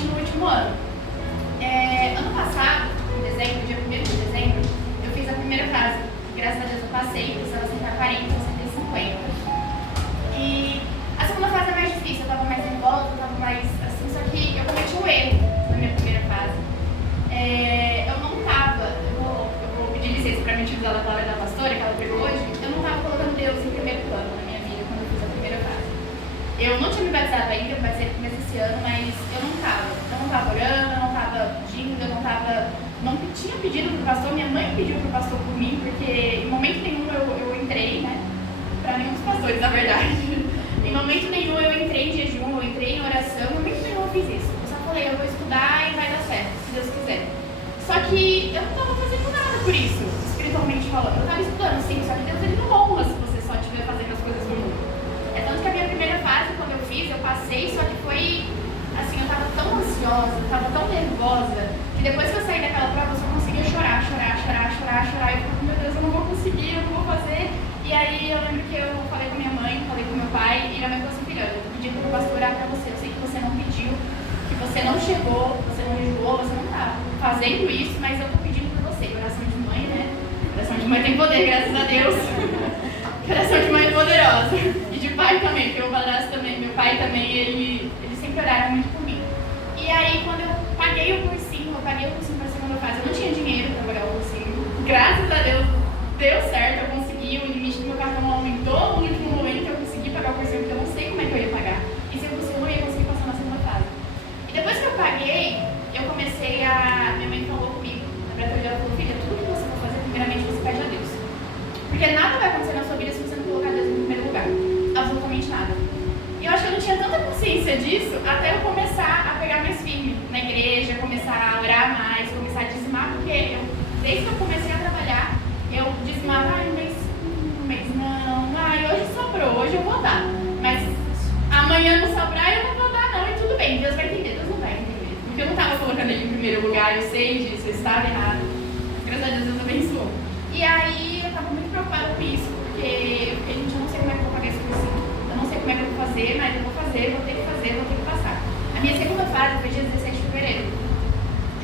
principalmente no último ano. Ano passado, em dezembro, dia 1º de dezembro, eu fiz a primeira fase. Graças a Deus eu passei, precisava sentar 40, eu sentei 50. E a segunda fase é mais difícil, eu tava mais nervosa, eu tava mais assim, só que eu cometi um erro na minha primeira fase. Eu não tava, eu vou pedir licença pra me utilizar da palavra da pastora, que ela pegou hoje, eu não tava colocando Deus em primeiro plano na minha vida quando eu fiz a primeira fase. Eu não tinha me batizado ainda, eu batizei no começo desse ano, mas eu não tava orando, eu não tava pedindo, não tinha pedido pro pastor, minha mãe pediu pro pastor por mim, porque em momento nenhum eu entrei, né, pra nenhum dos pastores, na verdade, em momento nenhum eu entrei em jejum, eu entrei em oração, em momento nenhum eu fiz isso, eu só falei, eu vou estudar e vai dar certo, se Deus quiser. Só que eu não tava fazendo nada por isso, espiritualmente falando, eu tava estudando sim, só que Deus ele não honra se você só estiver fazendo as coisas ruins. É tanto que a minha primeira fase, quando eu fiz, eu passei, só que foi assim, eu tava tão ansiosa, eu tava tão nervosa, que depois que eu saí daquela prova, eu só conseguia chorar. E eu falei, meu Deus, eu não vou conseguir, eu não vou fazer. E aí eu lembro que eu falei com minha mãe, falei com meu pai, e minha mãe falou assim, filha, eu tô pedindo pro pastor orar pra você, eu sei que você não pediu, que você não chegou, você não enjoou, você não tá fazendo isso, mas eu tô pedindo por você. Oração de mãe, né? Oração de mãe tem poder, graças a Deus. Oração de mãe é poderosa. E de pai também, porque meu padrasto também, meu pai também, ele sempre oraram muito por mim. E aí, quando eu paguei o cursinho para a segunda fase, eu não tinha dinheiro para pagar o cursinho. Graças a Deus, deu certo, eu consegui, o limite do meu cartão aumentou, no último momento eu consegui pagar o cursinho, porque eu não sei como é que eu ia pagar. E se eu não ia conseguir passar na segunda fase. E depois que eu paguei, eu comecei a... Minha mãe falou comigo, na verdade ela falou, filha, tudo que você for fazer, primeiramente você pede a Deus. Porque nada vai acontecer na sua vida se você não colocar Deus em primeiro lugar. Absolutamente nada. E eu acho que eu não tinha tanta consciência disso até eu começar a pegar mais firme na igreja, começar a orar mais, começar a dizimar, porque desde que eu comecei a trabalhar, eu dizimava, um mês não, hoje sobrou, hoje eu vou dar. Mas amanhã não sobrar, eu não vou dar não, e tudo bem, Deus vai entender, Deus não vai entender. Porque eu não estava colocando ele em primeiro lugar, eu sei disso, eu estava errado. Graças a Deus, Deus abençoou. E aí eu estava muito preocupada com isso, porque gente, eu não sei como é que eu vou pagar esse cursinho. Eu não sei como é que eu vou fazer, mas eu vou fazer, vou ter que passar. A minha segunda fase foi dia 17 de fevereiro.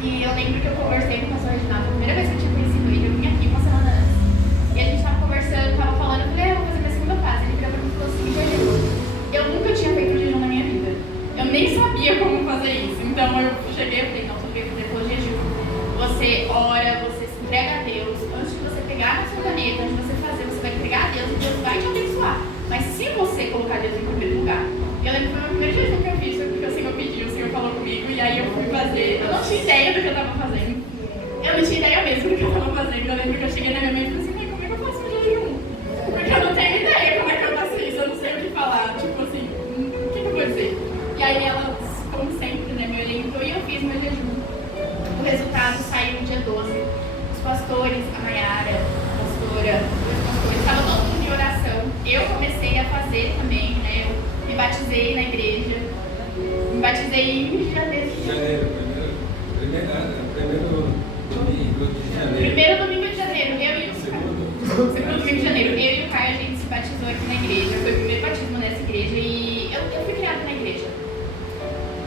E eu lembro que eu conversei com o pastor Reginaldo, a primeira vez que eu tinha conhecido ele, eu vim aqui uma semana antes. E a gente estava conversando, estava falando, eu falei, eu vou fazer minha segunda fase. Ele virou pra mim e falou assim, jejum. Eu nunca tinha feito jejum na minha vida. Eu nem sabia como fazer isso. Então eu cheguei e falei, não, tudo bem, fazer pelo jejum. Você ora, você se entrega a Deus. Antes de você pegar na sua caneta, antes de você fazer, você vai entregar a Deus e Deus vai te abençoar. Mas se você colocar Deus em primeiro lugar, eu lembro que foi o meu primeiro jejum que eu fiz, foi porque o Senhor pediu, o Senhor falou comigo, e aí eu fui fazer. Eu não tinha ideia do que eu estava fazendo. Eu não tinha ideia mesmo do que eu estava fazendo. Eu lembro que eu cheguei na minha mãe e falei assim, mãe, como é que eu faço um jejum? Porque eu não tenho ideia como é que eu faço isso, eu não sei o que falar. Tipo assim, o que eu vou dizer? E aí ela, como sempre, né, me orientou e eu fiz meu jejum. O resultado saiu no dia 12. Os pastores, a Maiara, a pastora, os pastores, estavam todo mundo em oração. Eu comecei a fazer também, né? Eu me batizei na igreja. Me batizei em janeiro. Primeiro domingo de janeiro. Eu e o segundo domingo de janeiro. Eu e o Caio, a gente se batizou aqui na igreja. Foi o primeiro batismo nessa igreja. E eu fui criada na igreja.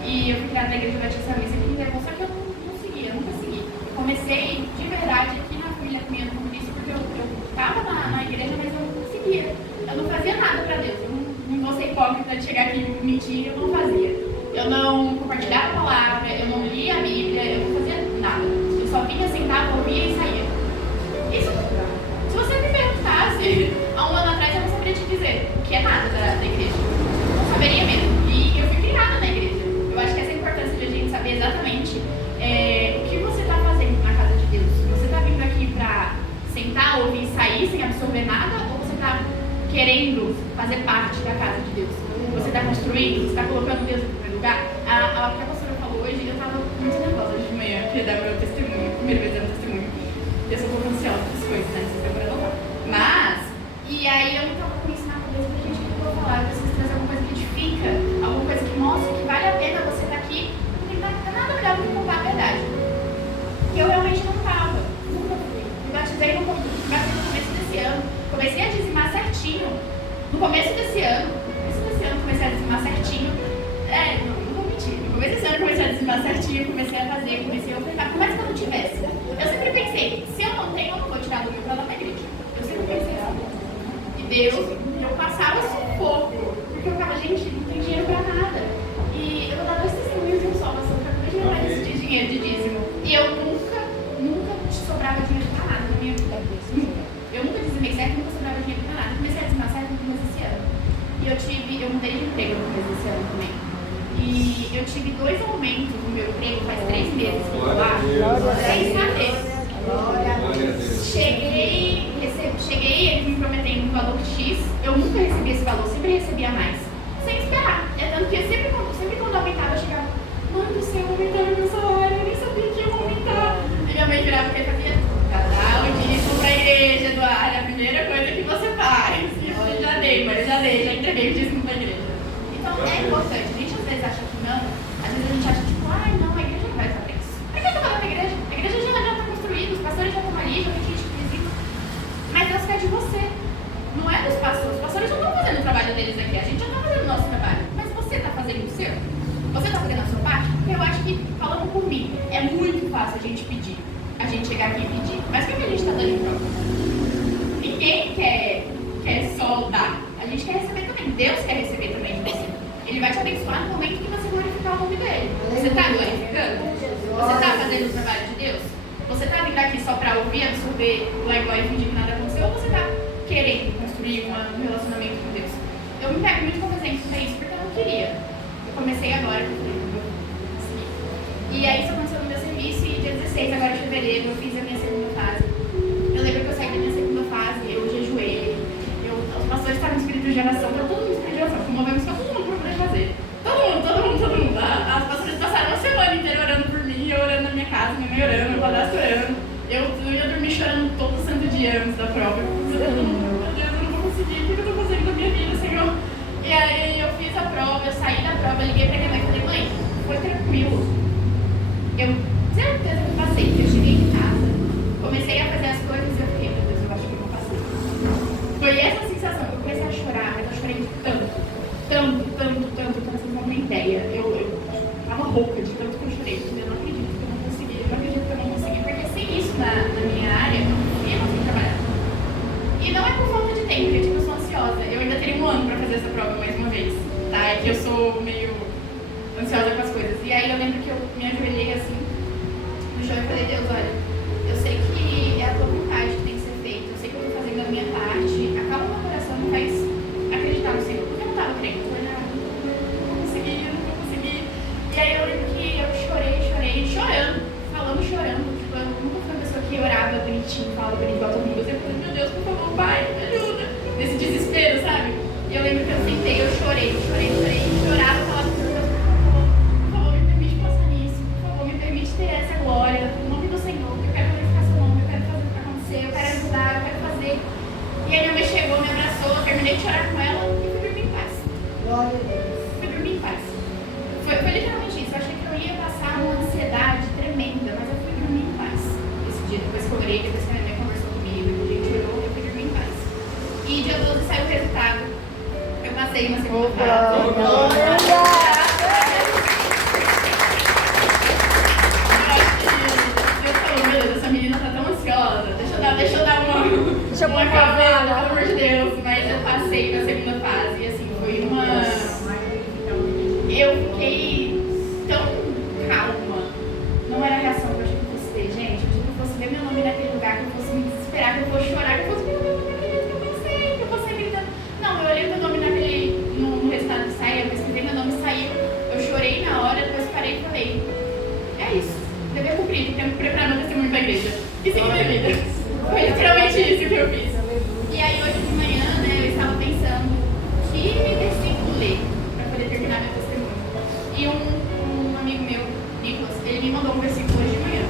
E eu fui criada na igreja batista missa aqui em Intercom, só que eu não seguia, nunca segui. Eu comecei de verdade aqui na família caminhando com isso, porque eu estava na igreja, mas eu não seguia. Eu não fazia nada para Deus. Eu não vou ser hipócrita de chegar aqui e mentir, eu não fazia. Eu não compartilhava a palavra, eu não lia a Bíblia, eu não fazia nada. Eu só vinha, sentava, ouvia e saía. Isso, se você me perguntasse há um ano atrás, eu não saberia te dizer o que é nada da igreja. Eu não saberia mesmo. E eu fui criada na igreja. Eu acho que essa é a importância de a gente saber exatamente o que você está fazendo na casa de Deus. Você está vindo aqui para sentar, ouvir e sair sem absorver nada, ou você está querendo fazer parte da casa de Deus? Você está construindo, você está colocando Deus em primeiro lugar? A que a pastora falou hoje, eu estava muito nervosa hoje de manhã, porque dar meu testemunho, primeira vez dando testemunho. Eu sou um pouco ansiosa com as coisas, né? Não sei se eu vou falar. Mas, e aí eu não estava com isso na cabeça, porque gente, o que eu vou falar? Eu preciso trazer alguma coisa que edifica, alguma coisa que mostra que vale a pena você estar aqui. Não tem nada melhor do que contar a verdade. Eu realmente não estava, nunca fui. Me batizei no começo desse ano, comecei a dizimar certinho. No começo desse ano, comecei a dizimar certinho. Não vou mentir, no começo desse bonitinho, comecei a fazer, comecei a ofertar. Por mais que eu não tivesse. Eu sempre pensei, se eu não tenho, eu não vou tirar do meu pra dar pra igreja. Eu sempre pensei assim. E Deus, eu passava sufoco, porque eu ficava, gente, não tem dinheiro pra nada. E eu vou dar 2 testemunhos de um só, mas eu ficava com mais de dinheiro, de dízimo. E eu nunca sobrava dinheiro pra nada na minha vida. Eu nunca dizimei certo, nunca sobrava dinheiro pra nada. Comecei a dizimar certo no começo desse ano. E eu mudei de emprego no começo desse ano também. E eu tive 2 aumentos no meu emprego faz 3 meses que eu tô lá. Sem saber. Cheguei, eles me prometendo um valor X. Eu nunca recebi esse valor, sempre recebia mais. Sem esperar. É tanto que eu sempre quando aumentava, eu chegava, mãe do céu, aumentaram meu salário, eu nem sabia que ia aumentar. E minha mãe virava porque fazia, dá o dízimo pra igreja, Eduardo, é a primeira coisa que você faz. E eu já entreguei o dízimo pra igreja. Então é importante. A gente às vezes acha que não, às vezes a gente acha tipo, ai não, a igreja não vai fazer isso. Por que eu tô falando da igreja? A igreja já está construída, os pastores já estão ali, já tem gente que visita. Mas Deus quer de você. Não é dos pastores. Os pastores já estão fazendo o trabalho deles aqui. A gente já está fazendo o nosso trabalho. Mas você está fazendo o seu? Você está fazendo a sua parte? Porque eu acho que, falando por mim, é muito fácil a gente pedir. A gente chegar aqui e pedir. Mas o que a gente está dando em troca? Ninguém quer só dar. A gente quer receber também. Deus quer receber também de você. Ele vai te abençoar no momento que você glorificar o nome dele. Você está glorificando? Você está fazendo o trabalho de Deus? Você está vindo aqui só para ouvir, absorver o igual e fingir que nada aconteceu? Ou você está querendo construir um relacionamento com Deus? Eu me pego muito como exemplo para isso porque eu não queria. Eu comecei agora, e aí isso aconteceu no meu serviço e dia 16, agora de fevereiro, eu fiz a minha segunda fase. Eu lembro que eu saí da minha segunda fase, eu jejuei, os pastores estavam no espírito de oração, todo mundo no espírito de oração, comovemos todo mundo para poder fazer. Todo mundo. As pastoras passaram uma semana inteira orando por mim, eu orando na minha casa, minha mãe orando, meu padrasto orando. Eu ia dormir chorando todo santo dia antes da prova. Meu Deus, eu não vou conseguir, o que eu estou fazendo da minha vida, Senhor? E aí eu fiz a prova, eu saí da prova, liguei pra minha mãe e falei, mãe, foi tranquilo. Eu certeza que eu passei, eu cheguei em casa, comecei a fazer as coisas e eu fiquei, meu Deus, eu acho que eu não passei. Foi essa sensação, eu comecei a chorar, mas eu chorei tanto, que vocês não têm ideia. Eu tava rouca de tanto que eu chorei, eu não acredito que eu não consegui, porque sem isso na minha área, eu ia conseguir trabalhar. E não é por falta de tempo, gente, eu sou ansiosa, eu ainda teria 1 ano pra fazer essa prova mais uma vez, tá? É que eu sou meio ansiosa com as coisas. E aí eu lembro que eu me ajoelhei assim no chão e falei, Deus, olha, eu sei que é a tua vontade que tem que ser feita, eu sei que eu estou fazendo a minha parte, acalma o meu coração e me faz acreditar no Senhor, porque eu não estava crendo, eu falei, não vou conseguir. E aí eu lembro que eu chorei, chorando, tipo, eu nunca fui uma pessoa que orava bonitinho, falava bonito, igual todo mundo, eu sempre falei, meu Deus, por favor, Pai, me ajuda, nesse desespero, sabe? E eu lembro que eu sentei, eu chorei, chorava, falava, por favor, me permite passar nisso, por favor, me permite ter essa glória, no nome do Senhor, eu quero glorificar seu nome, eu quero fazer o que acontecer, eu quero ajudar, eu quero fazer. E aí minha mãe chegou, me abraçou, eu terminei de chorar com ela e fui dormir em paz. Glória a Deus. Fui dormir em paz. Foi literalmente isso, eu achei que eu ia passar uma ansiedade tremenda, mas eu fui dormir em paz. Esse dia, depois que eu orei, depois que a minha mãe conversou comigo, depois que a gente orou, eu fui dormir em paz. E dia 12 saiu o resultado. Eu passei na segunda fase. Eu falei, meu Deus, essa menina tá tão ansiosa. Deixa eu dar uma cavela, pelo amor de Deus. Mas eu passei na segunda fase e assim, foi uma... Eu fiquei tão calma. Não era a reação que eu achei que eu fosse ter, gente. Eu achei que eu fosse ver meu nome naquele lugar, que eu fosse me desesperar, que eu fosse chorar, que eu fosse... que eu fosse gritando. Não, eu olhei meu nome no resultado que saiu, eu pesquisei meu nome, saiu. Eu chorei na hora, depois parei e falei, é isso, dever cumprido, tenho que preparar meu testemunho pra igreja. E segui minha vida. Foi literalmente isso que eu fiz. E aí hoje de manhã, né, eu estava pensando que versículo ler para poder terminar meu testemunho. E um amigo meu, Nicolas, ele me mandou um versículo hoje de manhã,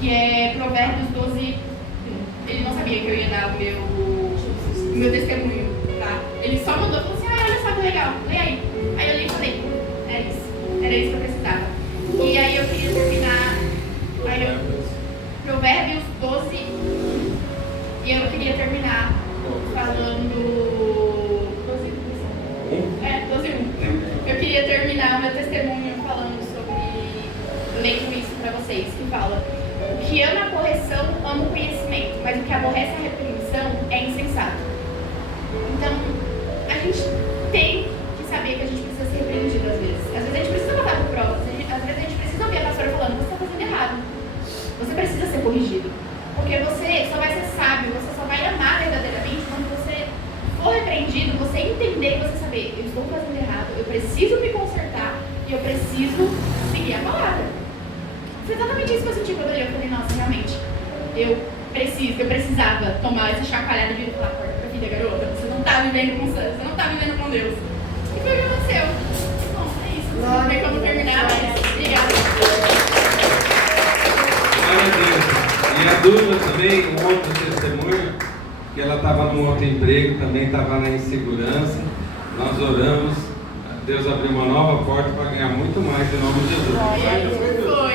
que é Provérbios 12. Ele não sabia que eu ia dar o meu testemunho, tá? Ele só mandou e falou assim, olha só que legal, lê aí. Aí eu li e falei, era isso que eu precisava. E aí eu queria terminar, Provérbios 12, e eu queria terminar falando 12:1. Eu queria terminar o meu testemunho falando sobre leio isso para vocês, que fala: o que ama a correção, ama o conhecimento, mas o que aborrece a repreensão é insensato. Então, a gente tem que saber que a gente precisa ser repreendido às vezes. Às vezes a gente precisa passar por provas, às vezes a gente precisa ouvir a pastora falando: você está fazendo errado. Você precisa ser corrigido. Porque você só vai ser sábio, você só vai amar verdadeiramente quando você for repreendido, você entender e você saber: eu estou fazendo errado, eu preciso me consertar e eu preciso seguir a palavra. Foi exatamente isso que eu senti quando eu falei: nossa, realmente, eu precisava tomar essa chacoalhada de falar: acorda pra vida, garota, você não tá vivendo com Deus, você não tá vivendo com Deus. E foi o que aconteceu. Bom, é isso. Não tem como terminar, mas obrigada. Glória a Deus. E a Duda também, um outro testemunho, que ela estava num outro emprego, também estava na insegurança. Nós oramos, Deus abriu uma nova porta para ganhar muito mais em nome de Jesus. Foi.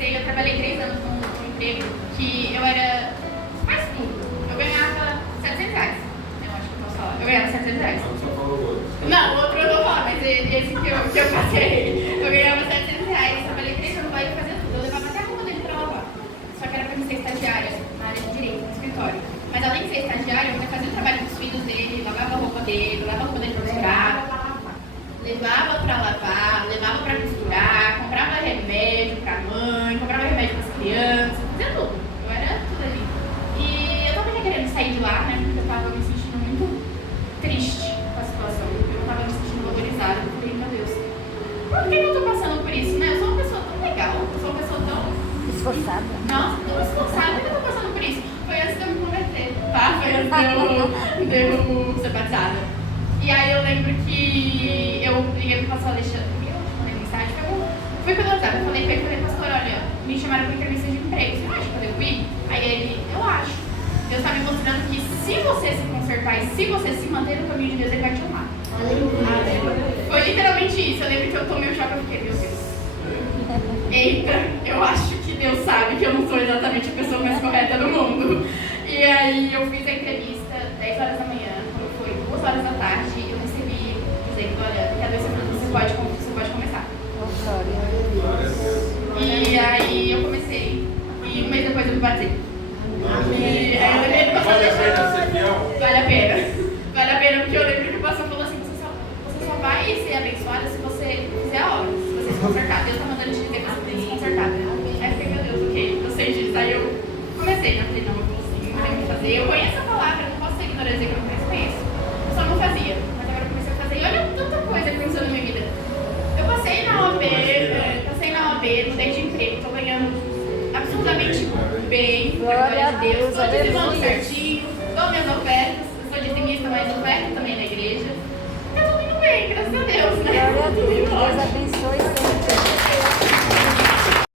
Eu trabalhei 3 anos num emprego que eu era faz tudo. Eu ganhava R$700. Eu acho que eu posso falar. Eu ganhava R$700. Só falou o outro. Não, o outro eu não vou falar, mas esse que eu passei. Eu ganhava R$700. Trabalhei 3 anos lá e eu fazia tudo. Eu levava até a roupa dele pra lavar. Só que era pra mim ser estagiária na área de direito, no escritório. Mas além de ser estagiária, eu ainda fazia o trabalho dos filhos dele, lavava a roupa dele, lavava a roupa dele pra costurar. Levava pra lavar, levava pra costurar, comprava remédio pra mãe, comprava remédio pras crianças, fazia tudo. Eu era tudo ali. E eu tava querendo sair de lá, né? Porque eu tava me sentindo muito triste com a situação. Eu não tava me sentindo valorizada. Eu falei: meu Deus, por que eu tô passando por isso, né? Eu sou uma pessoa tão legal, eu sou uma pessoa tão esforçada. Nossa, tão esforçada, por que eu tô passando por isso? Foi antes de eu me converter, tá? Foi antes de eu ser batizada. E aí eu lembro que eu liguei pro pastor Alexandre, eu mandei mensagem, fui pelo WhatsApp, eu falei com ele, pastor, olha, me chamaram para entrevista de emprego, você não acha que eu devo ir? Aí ele: eu acho. Deus está me mostrando que se você se consertar e se você se manter no caminho de Deus, ele vai te amar. Foi literalmente isso. Eu lembro que eu tomei um choque e fiquei: meu Deus. Eita, eu acho que Deus sabe que eu não sou exatamente a pessoa mais correta do mundo. E aí eu fiz a entrevista 10 horas da manhã, quando foi 2 horas da tarde, eu recebi dizendo: olha, daqui a 2 semanas você pode começar. E aí eu comecei, e 1 mês depois eu me batei. E aí eu lembrei do pastor Alexandre. Vale a pena. Vale a pena, porque eu lembro que o pastor falou assim: você só vai ser abençoada se você fizer a obra, se você se consertar. Deus está mandando te dizer que você tem que se consertar. Aí eu fiquei: meu Deus, ok, eu sei disso. Aí eu comecei, né? Eu falei: não, eu vou sim, eu tenho que fazer. Eu conheço a palavra, eu não posso ser ignorante dizer que eu não conheço. Eu só não fazia, mas agora eu comecei a fazer. E olha tanta coisa que aconteceu na minha vida. Eu passei na OAB, mudei de emprego, estou ganhando absurdamente bem, glória a Deus, estou dizimando certinho, dou minhas ofertas, sou dizimista, mas oferta também na igreja. Tá tudo indo bem, graças a Deus, né? Glória a Deus, Deus abençoe.